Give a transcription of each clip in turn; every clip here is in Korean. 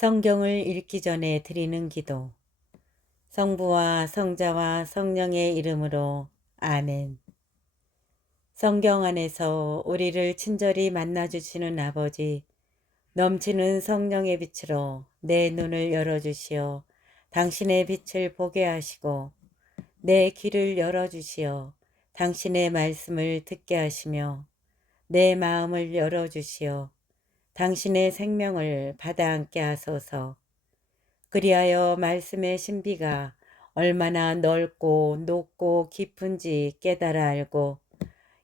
성경을 읽기 전에 드리는 기도. 성부와 성자와 성령의 이름으로 아멘. 성경 안에서 우리를 친절히 만나주시는 아버지, 넘치는 성령의 빛으로 내 눈을 열어주시어 당신의 빛을 보게 하시고 내 귀를 열어주시어 당신의 말씀을 듣게 하시며 내 마음을 열어주시어 당신의 생명을 받아 안게 하소서. 그리하여 말씀의 신비가 얼마나 넓고 높고 깊은지 깨달아 알고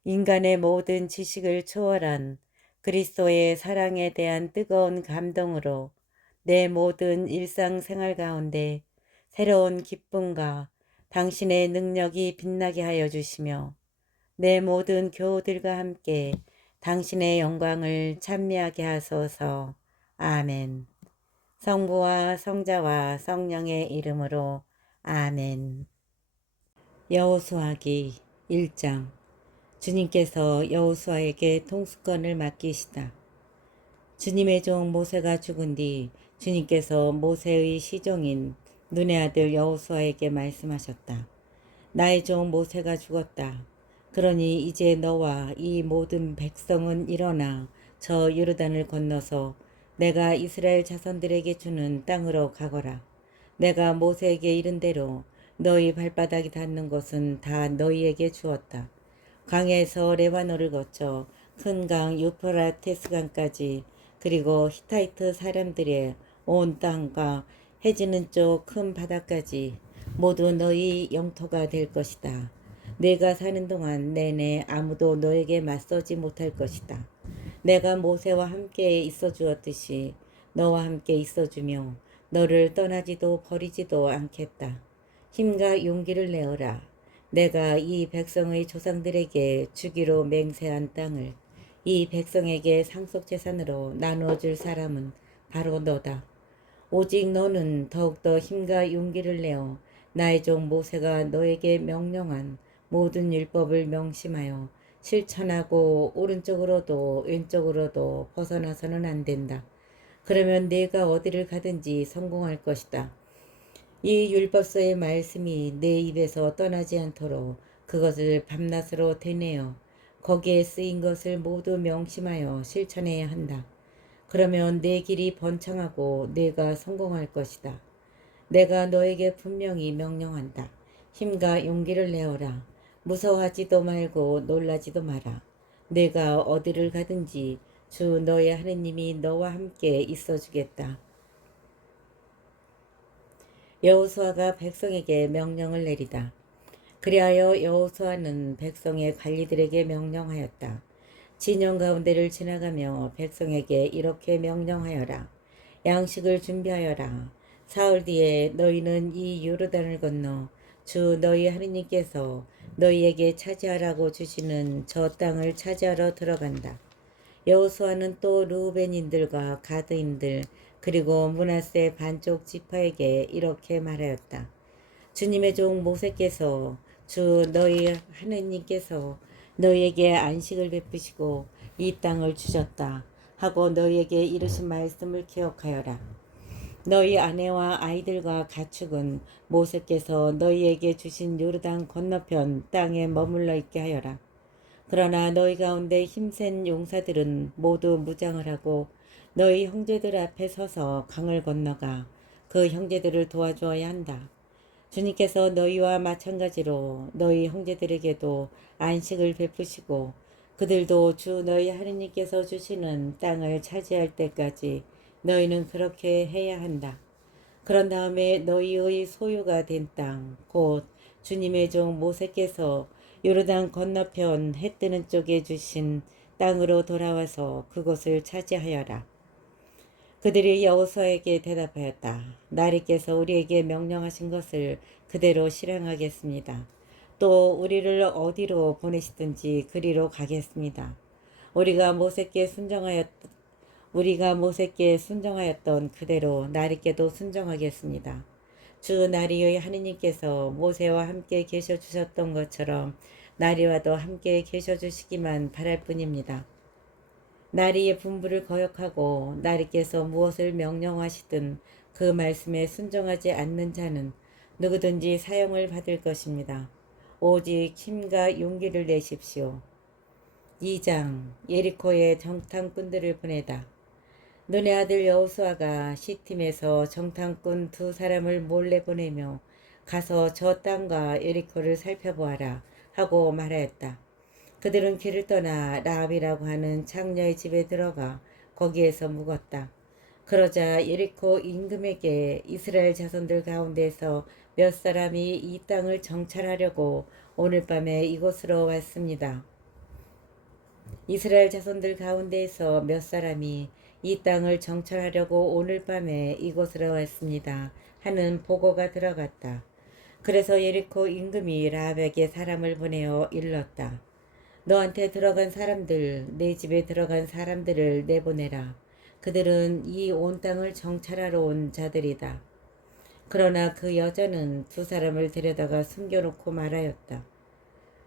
인간의 모든 지식을 초월한 그리스도의 사랑에 대한 뜨거운 감동으로 내 모든 일상생활 가운데 새로운 기쁨과 당신의 능력이 빛나게 하여 주시며 내 모든 교우들과 함께 당신의 영광을 찬미하게 하소서. 아멘. 성부와 성자와 성령의 이름으로 아멘. 여호수아기 1장. 주님께서 여호수아에게 통수권을 맡기시다. 주님의 종 모세가 죽은 뒤 주님께서 모세의 시종인 눈의 아들 여호수아에게 말씀하셨다. 나의 종 모세가 죽었다. 그러니 이제 너와 이 모든 백성은 일어나 저 요르단을 건너서 내가 이스라엘 자손들에게 주는 땅으로 가거라. 내가 모세에게 이른 대로 너희 발바닥이 닿는 곳은 다 너희에게 주었다. 강에서 레바논을 거쳐 큰 강 유프라테스강까지, 그리고 히타이트 사람들의 온 땅과 해지는 쪽 큰 바다까지 모두 너희 영토가 될 것이다. 내가 사는 동안 내내 아무도 너에게 맞서지 못할 것이다. 내가 모세와 함께 있어 주었듯이 너와 함께 있어 주며 너를 떠나지도 버리지도 않겠다. 힘과 용기를 내어라. 내가 이 백성의 조상들에게 주기로 맹세한 땅을 이 백성에게 상속재산으로 나누어 줄 사람은 바로 너다. 오직 너는 더욱더 힘과 용기를 내어 나의 종 모세가 너에게 명령한 모든 율법을 명심하여 실천하고 오른쪽으로도 왼쪽으로도 벗어나서는 안 된다. 그러면 네가 어디를 가든지 성공할 것이다. 이 율법서의 말씀이 내 입에서 떠나지 않도록 그것을 밤낮으로 되뇌어 거기에 쓰인 것을 모두 명심하여 실천해야 한다. 그러면 내 길이 번창하고 네가 성공할 것이다. 내가 너에게 분명히 명령한다. 힘과 용기를 내어라. 무서워하지도 말고 놀라지도 마라. 내가 어디를 가든지 주 너의 하느님이 너와 함께 있어 주겠다. 여호수아가 백성에게 명령을 내리다. 그리하여 여호수아는 백성의 관리들에게 명령하였다. 진영 가운데를 지나가며 백성에게 이렇게 명령하여라. 양식을 준비하여라. 사흘 뒤에 너희는 이 요르단을 건너 주 너희 하느님께서 너희에게 차지하라고 주시는 저 땅을 차지하러 들어간다. 여호수아는 또 르우벤인들과 가드인들 그리고 므낫세 반쪽 지파에게 이렇게 말하였다. 주님의 종 모세께서 주 너희 하느님께서 너희에게 안식을 베푸시고 이 땅을 주셨다 하고 너희에게 이르신 말씀을 기억하여라. 너희 아내와 아이들과 가축은 모세께서 너희에게 주신 요르단 건너편 땅에 머물러 있게 하여라. 그러나 너희 가운데 힘센 용사들은 모두 무장을 하고 너희 형제들 앞에 서서 강을 건너가 그 형제들을 도와주어야 한다. 주님께서 너희와 마찬가지로 너희 형제들에게도 안식을 베푸시고 그들도 주 너희 하느님께서 주시는 땅을 차지할 때까지 너희는 그렇게 해야 한다. 그런 다음에 너희의 소유가 된 땅, 곧 주님의 종 모세께서 요르단 건너편 해 뜨는 쪽에 주신 땅으로 돌아와서 그곳을 차지하여라. 그들이 여호수아에게 대답하였다. 나리께서 우리에게 명령하신 것을 그대로 실행하겠습니다. 또 우리를 어디로 보내시든지 그리로 가겠습니다. 우리가 모세께 순종하였던 그대로 나리께도 순종하겠습니다. 주 나리의 하느님께서 모세와 함께 계셔 주셨던 것처럼 나리와도 함께 계셔 주시기만 바랄 뿐입니다. 나리의 분부를 거역하고 나리께서 무엇을 명령하시든 그 말씀에 순종하지 않는 자는 누구든지 사형을 받을 것입니다. 오직 힘과 용기를 내십시오. 2장 예리코의 정탐꾼들을 보내다. 눈의 아들 여호수아가 시팀에서 정탐꾼 2사람을 몰래 보내며 가서 저 땅과 예리코를 살펴보아라 하고 말하였다. 그들은 길을 떠나 라합이라고 하는 창녀의 집에 들어가 거기에서 묵었다. 그러자 예리코 임금에게 이스라엘 자손들 가운데서 몇 사람이 이 땅을 정찰하려고 오늘 밤에 이곳으로 왔습니다. 이스라엘 자손들 가운데에서 몇 사람이 이 땅을 정찰하려고 오늘 밤에 이곳으로 왔습니다. 하는 보고가 들어갔다. 그래서 예리코 임금이 라합에게 사람을 보내어 일렀다. 너한테 들어간 사람들, 내 집에 들어간 사람들을 내보내라. 그들은 이 온 땅을 정찰하러 온 자들이다. 그러나 그 여자는 2사람을 데려다가 숨겨놓고 말하였다.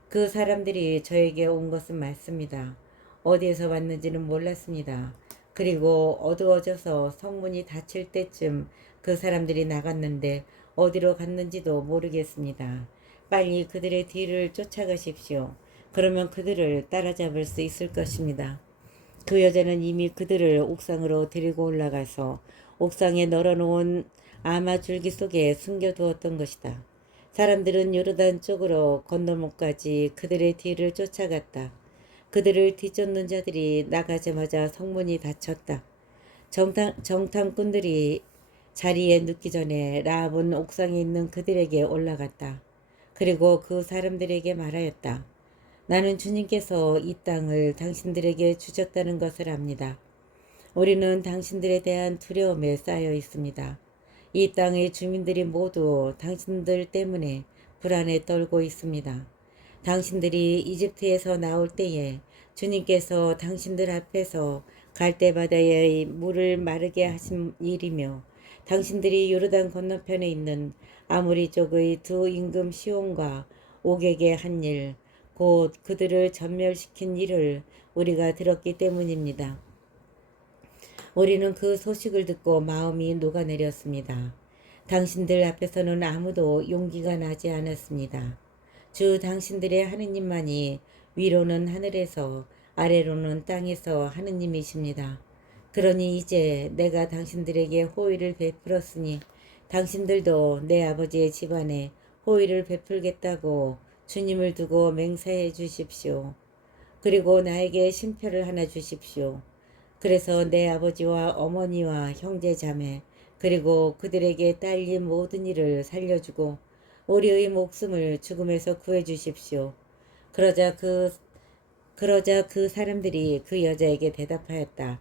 그 사람들이 저에게 온 것은 맞습니다. 어디에서 왔는지는 몰랐습니다. 그리고 어두워져서 성문이 닫힐 때쯤 그 사람들이 나갔는데 어디로 갔는지도 모르겠습니다. 빨리 그들의 뒤를 쫓아가십시오. 그러면 그들을 따라잡을 수 있을 것입니다. 그 여자는 이미 그들을 옥상으로 데리고 올라가서 옥상에 널어놓은 아마줄기 속에 숨겨두었던 것이다. 사람들은 요르단 쪽으로 건너목까지 그들의 뒤를 쫓아갔다. 그들을 뒤쫓는 자들이 나가자마자 성문이 닫혔다. 정탐꾼들이 자리에 눕기 전에 라합은 옥상에 있는 그들에게 올라갔다. 그리고 그 사람들에게 말하였다. 나는 주님께서 이 땅을 당신들에게 주셨다는 것을 압니다. 우리는 당신들에 대한 두려움에 쌓여 있습니다. 이 땅의 주민들이 모두 당신들 때문에 불안에 떨고 있습니다. 당신들이 이집트에서 나올 때에 주님께서 당신들 앞에서 갈대바다의 물을 마르게 하신 일이며 당신들이 요르단 건너편에 있는 아모리 쪽의 2 임금 시온과 옥에게 한 일, 곧 그들을 전멸시킨 일을 우리가 들었기 때문입니다. 우리는 그 소식을 듣고 마음이 녹아내렸습니다. 당신들 앞에서는 아무도 용기가 나지 않았습니다. 주 당신들의 하느님만이 위로는 하늘에서 아래로는 땅에서 하느님이십니다. 그러니 이제 내가 당신들에게 호의를 베풀었으니 당신들도 내 아버지의 집안에 호의를 베풀겠다고 주님을 두고 맹세해 주십시오. 그리고 나에게 신표를 하나 주십시오. 그래서 내 아버지와 어머니와 형제 자매 그리고 그들에게 딸린 모든 일을 살려주고 우리의 목숨을 죽음에서 구해 주십시오. 그러자 그 사람들이 그 여자에게 대답하였다.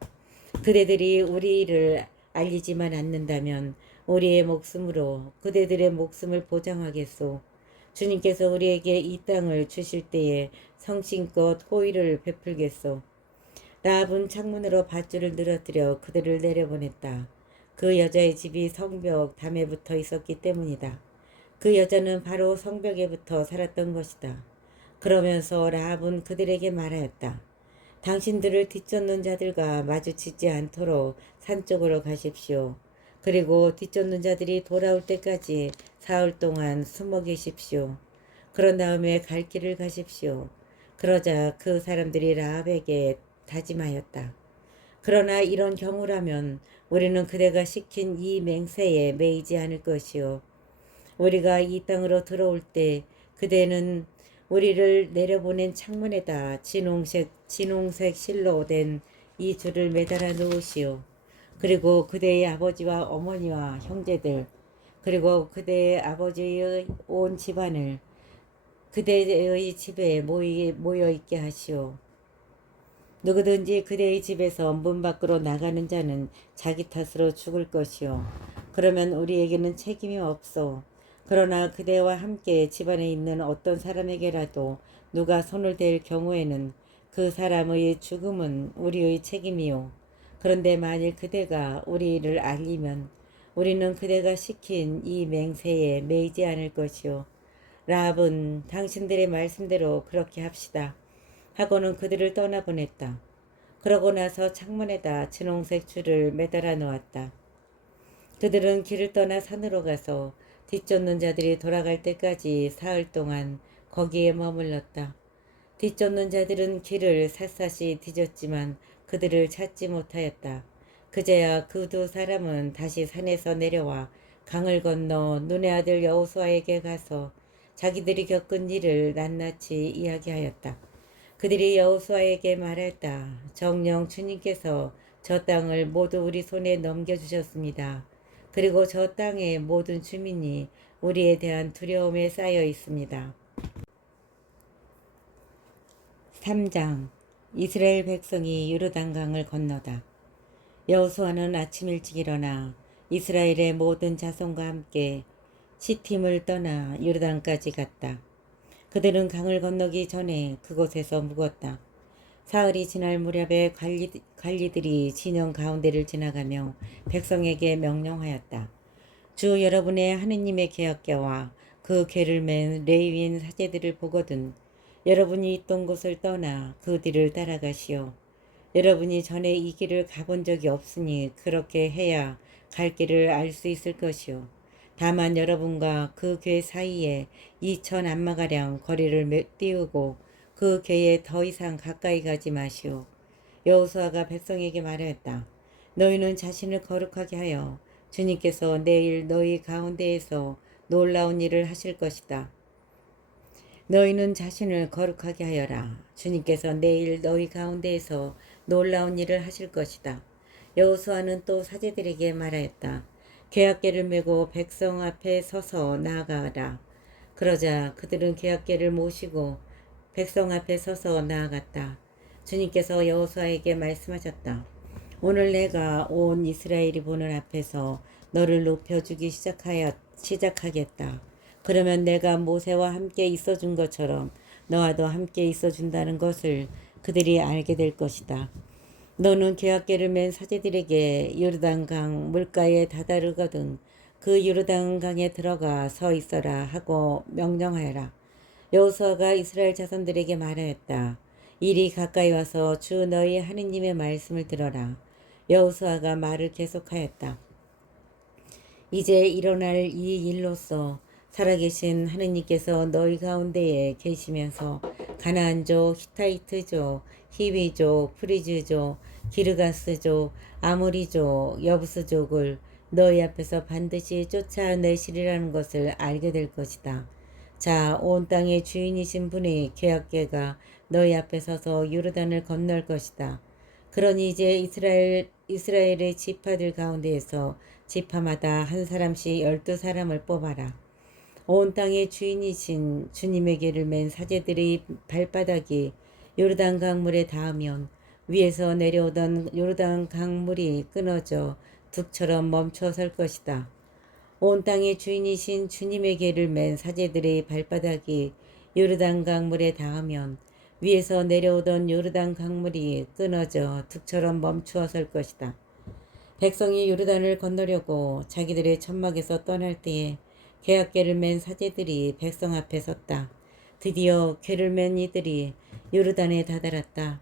그대들이 우리 일을 알리지만 않는다면 우리의 목숨으로 그대들의 목숨을 보장하겠소. 주님께서 우리에게 이 땅을 주실 때에 성심껏 호의를 베풀겠소. 라합은 창문으로 밧줄을 늘어뜨려 그들을 내려보냈다. 그 여자의 집이 성벽 담에 붙어 있었기 때문이다. 그 여자는 바로 성벽에 붙어 살았던 것이다. 그러면서 라합은 그들에게 말하였다. 당신들을 뒤쫓는 자들과 마주치지 않도록 산 쪽으로 가십시오. 그리고 뒤쫓는 자들이 돌아올 때까지 사흘 동안 숨어 계십시오. 그런 다음에 갈 길을 가십시오. 그러자 그 사람들이 라합에게 다짐하였다. 그러나 이런 경우라면 우리는 그대가 시킨 이 맹세에 매이지 않을 것이요. 우리가 이 땅으로 들어올 때 그대는 우리를 내려보낸 창문에다 진홍색 실로 된 이 줄을 매달아 놓으시오. 그리고 그대의 아버지와 어머니와 형제들 그리고 그대의 아버지의 온 집안을 그대의 집에 모여 있게 하시오. 누구든지 그대의 집에서 문 밖으로 나가는 자는 자기 탓으로 죽을 것이요. 그러면 우리에게는 책임이 없소. 그러나 그대와 함께 집안에 있는 어떤 사람에게라도 누가 손을 댈 경우에는 그 사람의 죽음은 우리의 책임이요. 그런데 만일 그대가 우리 일을 알리면 우리는 그대가 시킨 이 맹세에 매이지 않을 것이요. 라합은 당신들의 말씀대로 그렇게 합시다. 하고는 그들을 떠나보냈다. 그러고 나서 창문에다 진홍색 줄을 매달아 놓았다. 그들은 길을 떠나 산으로 가서 뒤쫓는 자들이 돌아갈 때까지 사흘 동안 거기에 머물렀다. 뒤쫓는 자들은 길을 샅샅이 뒤졌지만 그들을 찾지 못하였다. 그제야 그 두 사람은 다시 산에서 내려와 강을 건너 눈의 아들 여호수아에게 가서 자기들이 겪은 일을 낱낱이 이야기하였다. 그들이 여호수아에게 말했다. 정녕 주님께서 저 땅을 모두 우리 손에 넘겨주셨습니다. 그리고 저 땅의 모든 주민이 우리에 대한 두려움에 쌓여 있습니다. 3장. 이스라엘 백성이 요르단강을 건너다. 여호수아는 아침 일찍 일어나 이스라엘의 모든 자손과 함께 시팀을 떠나 요르단까지 갔다. 그들은 강을 건너기 전에 그곳에서 묵었다. 사흘이 지날 무렵에 관리들이 진영 가운데를 지나가며 백성에게 명령하였다. 주 여러분의 하느님의 계약궤와 그 궤를 맨 레위인 사제들을 보거든 여러분이 있던 곳을 떠나 그 뒤를 따라가시오. 여러분이 전에 이 길을 가본 적이 없으니 그렇게 해야 갈 길을 알 수 있을 것이오. 다만 여러분과 그 궤 사이에 2천 안마가량 거리를 띄우고 그 궤에 더 이상 가까이 가지 마시오. 여호수아가 백성에게 말하였다. 너희는 자신을 거룩하게 하여 주님께서 내일 너희 가운데에서 놀라운 일을 하실 것이다. 너희는 자신을 거룩하게 하여라. 주님께서 내일 너희 가운데에서 놀라운 일을 하실 것이다. 여호수아는 또 사제들에게 말하였다. 계약궤를 메고 백성 앞에 서서 나아가라. 그러자 그들은 계약궤를 모시고 백성 앞에 서서 나아갔다. 주님께서 여호수아에게 말씀하셨다. 오늘 내가 온 이스라엘이 보는 앞에서 너를 높여주기 시작하겠다. 그러면 내가 모세와 함께 있어준 것처럼 너와도 함께 있어준다는 것을 그들이 알게 될 것이다. 너는 계약궤를 맨 사제들에게 요르단강 물가에 다다르거든 그 요르단강에 들어가 서 있어라 하고 명령하여라. 여호수아가 이스라엘 자손들에게 말하였다. 이리 가까이 와서 주 너희 하느님의 말씀을 들어라. 여호수아가 말을 계속하였다. 이제 일어날 이 일로서 살아계신 하느님께서 너희 가운데에 계시면서 가나안족, 히타이트족, 히위족, 프리즈족, 기르가스족, 아모리족, 여부스족을 너희 앞에서 반드시 쫓아내시리라는 것을 알게 될 것이다. 자, 온 땅의 주인이신 분의 계약궤가 너희 앞에 서서 요르단을 건널 것이다. 그러니 이제 이스라엘의 지파들 가운데에서 지파마다 한 사람씩 12사람을 뽑아라. 온 땅의 주인이신 주님의 궤를 맨 사제들의 발바닥이 요르단 강물에 닿으면 위에서 내려오던 요르단 강물이 끊어져 둑처럼 멈춰 설 것이다. 온 땅의 주인이신 주님의 궤를 맨 사제들의 발바닥이 요르단 강물에 닿으면 위에서 내려오던 요르단 강물이 끊어져 둑처럼 멈추어 설 것이다. 백성이 요르단을 건너려고 자기들의 천막에서 떠날 때에 계약궤를 맨 사제들이 백성 앞에 섰다. 드디어 궤를 맨 이들이 요르단에 다다랐다.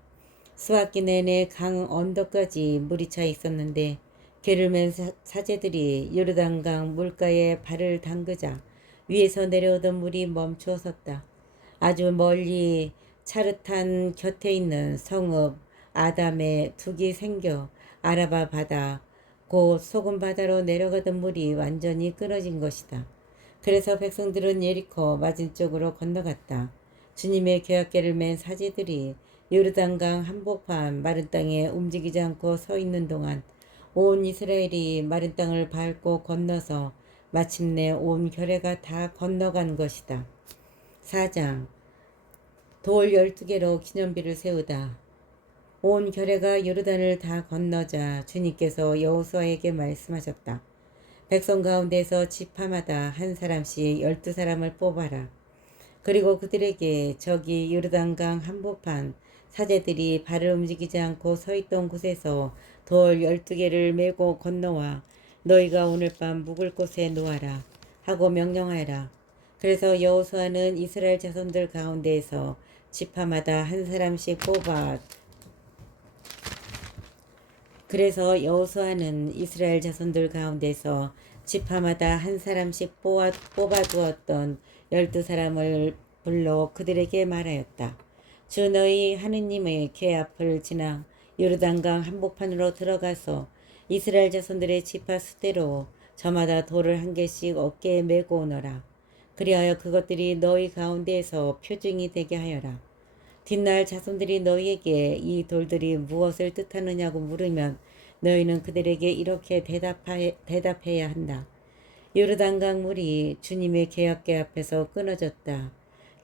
수학기 내내 강 언덕까지 물이 차 있었는데 궤를 맨 사제들이 요르단강 물가에 발을 담그자 위에서 내려오던 물이 멈추어 섰다. 아주 멀리 차르탄 곁에 있는 성읍 아담에 둑이 생겨 아라바 바다 곧 소금 바다로 내려가던 물이 완전히 끊어진 것이다. 그래서 백성들은 예리코 맞은쪽으로 건너갔다. 주님의 계약궤를 맨 사제들이 요르단강 한복판 마른 땅에 움직이지 않고 서 있는 동안 온 이스라엘이 마른 땅을 밟고 건너서 마침내 온 결회가 다 건너간 것이다. 4장. 돌 12개로 기념비를 세우다. 온 결회가 요르단을 다 건너자 주님께서 여호수아에게 말씀하셨다. 백성 가운데서 지파마다 한 사람씩 12사람을 뽑아라. 그리고 그들에게 저기 요르단강 한복판 사제들이 발을 움직이지 않고 서 있던 곳에서 돌 12개를 메고 건너와 너희가 오늘 밤 묵을 곳에 놓아라 하고 명령하여라. 그래서 여호수아는 이스라엘 자손들 가운데에서 지파마다 한 사람씩 뽑아 그래서 여호수아는 이스라엘 자손들 가운데서 지파마다 한 사람씩 뽑아두었던 12사람을 불러 그들에게 말하였다. 주 너희 하느님의 궤 앞을 지나 요르단강 한복판으로 들어가서 이스라엘 자손들의 지파 수대로 저마다 돌을 한 개씩 어깨에 메고 오너라. 그리하여 그것들이 너희 가운데에서 표징이 되게 하여라. 뒷날 자손들이 너희에게 이 돌들이 무엇을 뜻하느냐고 물으면 너희는 그들에게 이렇게 대답해야 한다. 요르단강 물이 주님의 계약궤 앞에서 끊어졌다.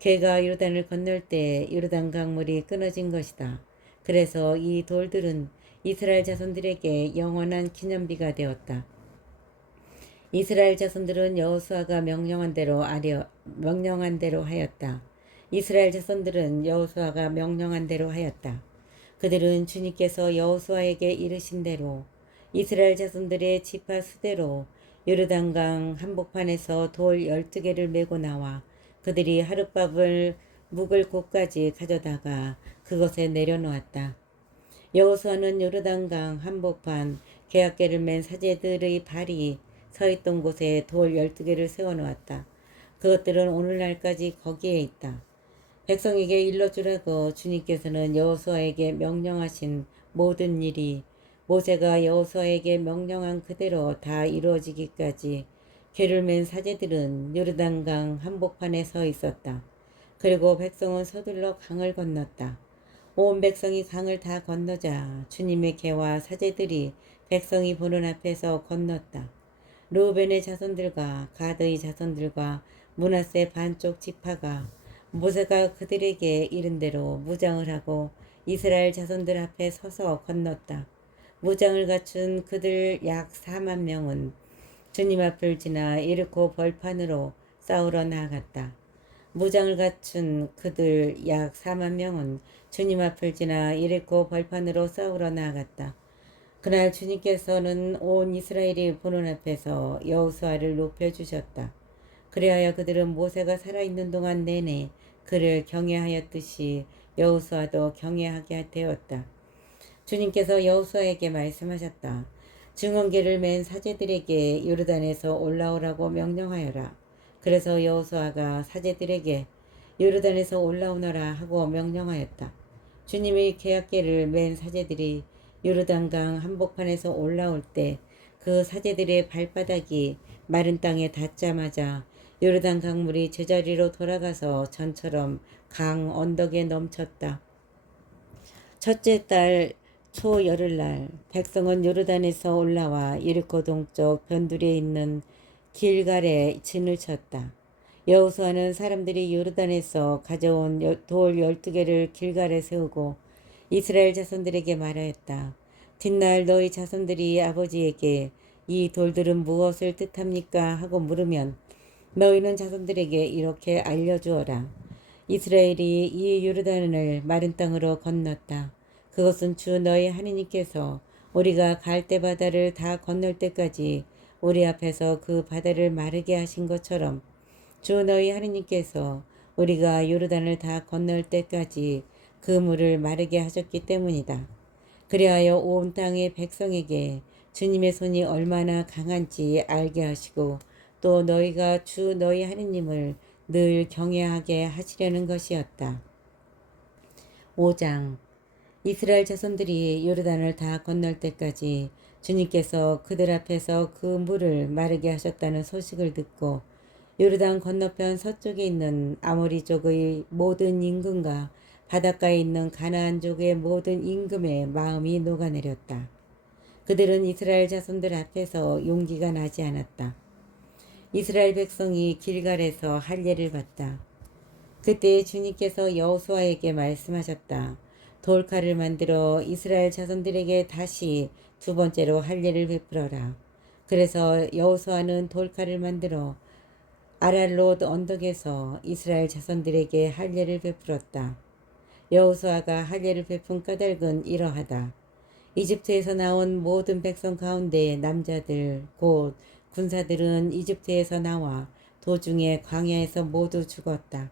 걔가 요르단을 건널 때 요르단강 물이 끊어진 것이다. 그래서 이 돌들은 이스라엘 자손들에게 영원한 기념비가 되었다. 이스라엘 자손들은 여호수아가 명령한 대로 하였다. 이스라엘 자손들은 여호수아가 명령한 대로 하였다. 그들은 주님께서 여호수아에게 이르신 대로 이스라엘 자손들의 지파 수대로 요르단강 한복판에서 돌 12개를 메고 나와 그들이 하룻밤을 묵을 곳까지 가져다가 그것에 내려놓았다. 여호수아는 요르단강 한복판 계약궤를 맨 사제들의 발이 서 있던 곳에 돌 12개를 세워놓았다. 그것들은 오늘날까지 거기에 있다. 백성에게 일러주라고 주님께서는 여호수아에게 명령하신 모든 일이 모세가 여호수아에게 명령한 그대로 다 이루어지기까지 궤를 맨 사제들은 요르단강 한복판에 서 있었다. 그리고 백성은 서둘러 강을 건넜다. 온 백성이 강을 다 건너자 주님의 궤와 사제들이 백성이 보는 앞에서 건넜다. 르우벤의 자손들과 가드의 자손들과 므낫세 반쪽 지파가 모세가 그들에게 이른 대로 무장을 하고 이스라엘 자손들 앞에 서서 건넜다. 무장을 갖춘 그들 약 4만 명은 주님 앞을 지나 예리코 벌판으로 싸우러 나아갔다. 무장을 갖춘 그들 약 4만 명은 주님 앞을 지나 예리코 벌판으로 싸우러 나아갔다. 그날 주님께서는 온 이스라엘이 보는 앞에서 여호수아를 높여주셨다. 그리하여 그들은 모세가 살아있는 동안 내내 그를 경외하였듯이 여호수아도 경외하게 되었다. 주님께서 여호수아에게 말씀하셨다. 증언궤를 맨 사제들에게 요르단에서 올라오라고 명령하여라. 그래서 여호수아가 사제들에게 요르단에서 올라오너라 하고 명령하였다. 주님의 계약궤를 맨 사제들이 요르단강 한복판에서 올라올 때 그 사제들의 발바닥이 마른 땅에 닿자마자 요르단 강물이 제자리로 돌아가서 전처럼 강 언덕에 넘쳤다. 첫째 달 초열흘날 백성은 요르단에서 올라와 예리코 동쪽 변두리에 있는 길갈에 진을 쳤다. 여호수아는 사람들이 요르단에서 가져온 돌 12개를 길갈에 세우고 이스라엘 자손들에게 말하였다. 뒷날 너희 자손들이 아버지에게 이 돌들은 무엇을 뜻합니까? 하고 물으면 너희는 자손들에게 이렇게 알려주어라. 이스라엘이 이 요르단을 마른 땅으로 건넜다. 그것은 주 너희 하느님께서 우리가 갈대바다를 다 건널 때까지 우리 앞에서 그 바다를 마르게 하신 것처럼 주 너희 하느님께서 우리가 요르단을 다 건널 때까지 그 물을 마르게 하셨기 때문이다. 그리하여 온 땅의 백성에게 주님의 손이 얼마나 강한지 알게 하시고 또 너희가 주 너희 하느님을 늘 경외하게 하시려는 것이었다. 5장 이스라엘 자손들이 요르단을 다 건널 때까지 주님께서 그들 앞에서 그 물을 마르게 하셨다는 소식을 듣고 요르단 건너편 서쪽에 있는 아모리족의 모든 임금과 바닷가에 있는 가나안족의 모든 임금의 마음이 녹아내렸다. 그들은 이스라엘 자손들 앞에서 용기가 나지 않았다. 이스라엘 백성이 길갈에서 할례를 받다. 그때 주님께서 여호수아에게 말씀하셨다. 돌칼을 만들어 이스라엘 자손들에게 다시 두 번째로 할례를 베풀어라. 그래서 여호수아는 돌칼을 만들어 아랄롯 언덕에서 이스라엘 자손들에게 할례를 베풀었다. 여호수아가 할례를 베푼 까닭은 이러하다. 이집트에서 나온 모든 백성 가운데 남자들 곧 군사들은 이집트에서 나와 도중에 광야에서 모두 죽었다.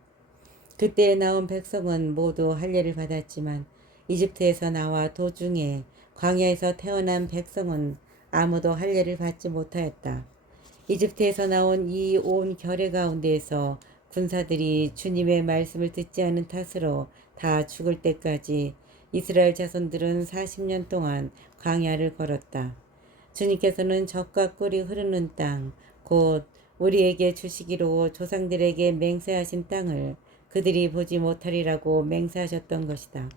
그때 나온 백성은 모두 할례를 받았지만 이집트에서 나와 도중에 광야에서 태어난 백성은 아무도 할례를 받지 못하였다. 이집트에서 나온 이 온 결의 가운데에서 군사들이 주님의 말씀을 듣지 않은 탓으로 다 죽을 때까지 이스라엘 자손들은 40년 동안 광야를 걸었다. 주님께서는 젖과 꿀이 흐르는 땅, 곧 우리에게 주시기로 조상들에게 맹세하신 땅을 그들이 보지 못하리라고 맹세하셨던 것이다.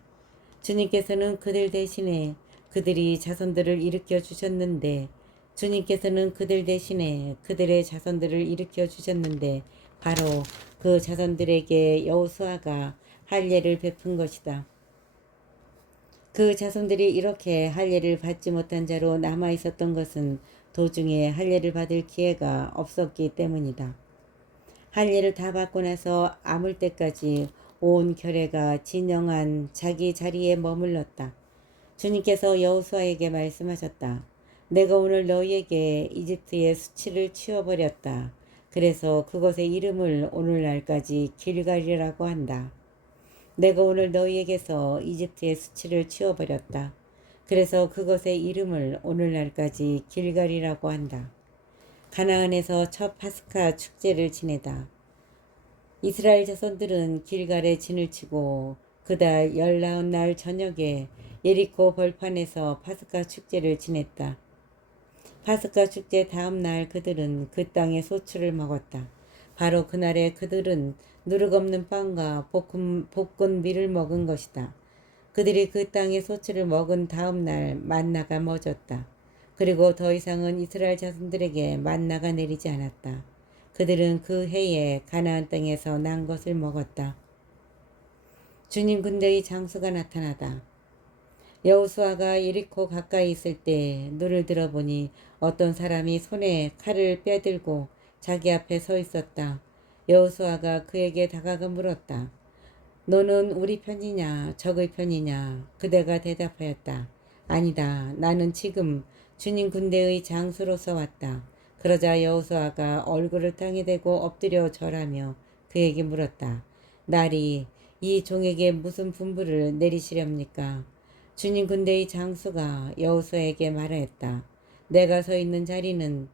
주님께서는 그들 대신에 그들이 자손들을 일으켜 주셨는데 주님께서는 그들 대신에 그들의 자손들을 일으켜 주셨는데 바로 그 자손들에게 여호수아가 할례를 베푼 것이다. 그 자손들이 이렇게 할례를 받지 못한 자로 남아 있었던 것은 도중에 할례를 받을 기회가 없었기 때문이다. 할례를 다 받고 나서 아물 때까지 온 결회가 진영한 자기 자리에 머물렀다. 주님께서 여호수아에게 말씀하셨다. 내가 오늘 너희에게 이집트의 수치를 치워버렸다. 그래서 그것의 이름을 오늘날까지 길갈이라고 한다. 내가 오늘 너희에게서 이집트의 수치를 치워버렸다. 그래서 그것의 이름을 오늘날까지 길갈이라고 한다. 가나안에서 첫 파스카 축제를 지내다. 이스라엘 자손들은 길갈에 진을 치고 그달 19날 저녁에 예리코 벌판에서 파스카 축제를 지냈다. 파스카 축제 다음 날 그들은 그 땅의 소출을 먹었다. 바로 그날에 그들은 누룩없는 빵과 볶은 밀을 먹은 것이다. 그들이 그 땅의 소출을 먹은 다음 날 만나가 멎었다. 그리고 더 이상은 이스라엘 자손들에게 만나가 내리지 않았다. 그들은 그 해에 가나안 땅에서 난 것을 먹었다. 주님 군대의 장수가 나타나다. 여호수아가 예리코 가까이 있을 때 눈을 들어보니 어떤 사람이 손에 칼을 빼들고 자기 앞에 서 있었다. 여호수아가 그에게 다가가 물었다. 너는 우리 편이냐 적의 편이냐? 그대가 대답하였다. 아니다. 나는 지금 주님 군대의 장수로서 왔다. 그러자 여호수아가 얼굴을 땅에 대고 엎드려 절하며 그에게 물었다. 날이 이 종에게 무슨 분부를 내리시렵니까? 주님 군대의 장수가 여호수아에게 말하였다. 네가 서 있는 자리는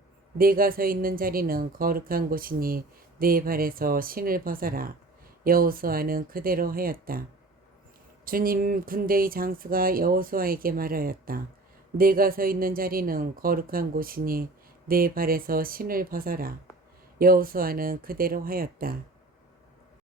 거룩한 곳이니 네 발에서 신을 벗어라. 여호수아는 그대로 하였다. 주님 군대의 장수가 여호수아에게 말하였다. 네가 서 있는 자리는 거룩한 곳이니 네 발에서 신을 벗어라. 여호수아는 그대로 하였다.